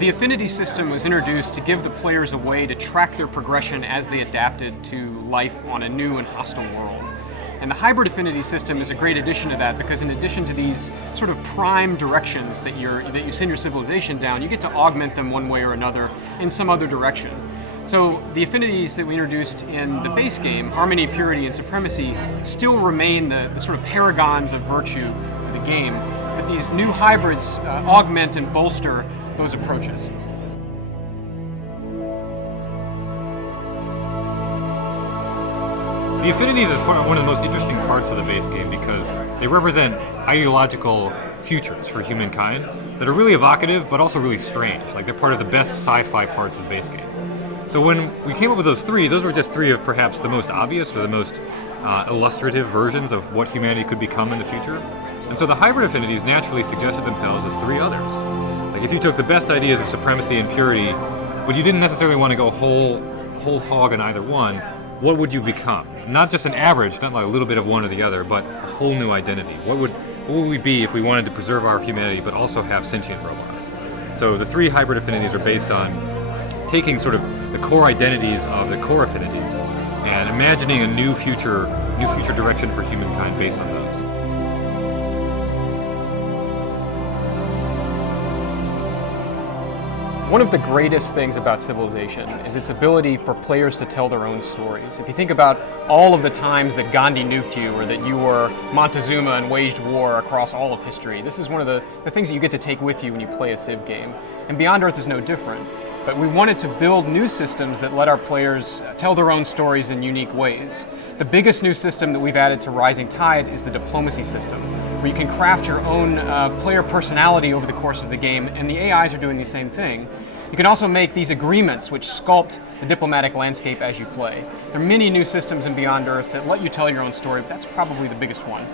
The affinity system was introduced to give the players a way to track their progression as they adapted to life on a new and hostile world. And the hybrid affinity system is a great addition to that, because in addition to these sort of prime directions that you send your civilization down, you get to augment them one way or another in some other direction. So the affinities that we introduced in the base game, harmony, purity, and supremacy, still remain the sort of paragons of virtue for the game, but these new hybrids augment and bolster those approaches. The affinities is one of the most interesting parts of the base game because they represent ideological futures for humankind that are really evocative but also really strange. Like, they're part of the best sci-fi parts of the base game. So when we came up with those were just three of perhaps the most obvious or the most illustrative versions of what humanity could become in the future. And so the hybrid affinities naturally suggested themselves as three others. Like, if you took the best ideas of supremacy and purity, but you didn't necessarily want to go whole hog on either one, what would you become? Not just an average, not like a little bit of one or the other, but a whole new identity. What would we be if we wanted to preserve our humanity but also have sentient robots? So the three hybrid affinities are based on taking sort of the core identities of the core affinities and imagining a new future direction for humankind based on those. One of the greatest things about Civilization is its ability for players to tell their own stories. If you think about all of the times that Gandhi nuked you, or that you were Montezuma and waged war across all of history, this is one of the things that you get to take with you when you play a Civ game. And Beyond Earth is no different. But we wanted to build new systems that let our players tell their own stories in unique ways. The biggest new system that we've added to Rising Tide is the diplomacy system, where you can craft your own player personality over the course of the game, and the AIs are doing the same thing. You can also make these agreements which sculpt the diplomatic landscape as you play. There are many new systems in Beyond Earth that let you tell your own story, but that's probably the biggest one.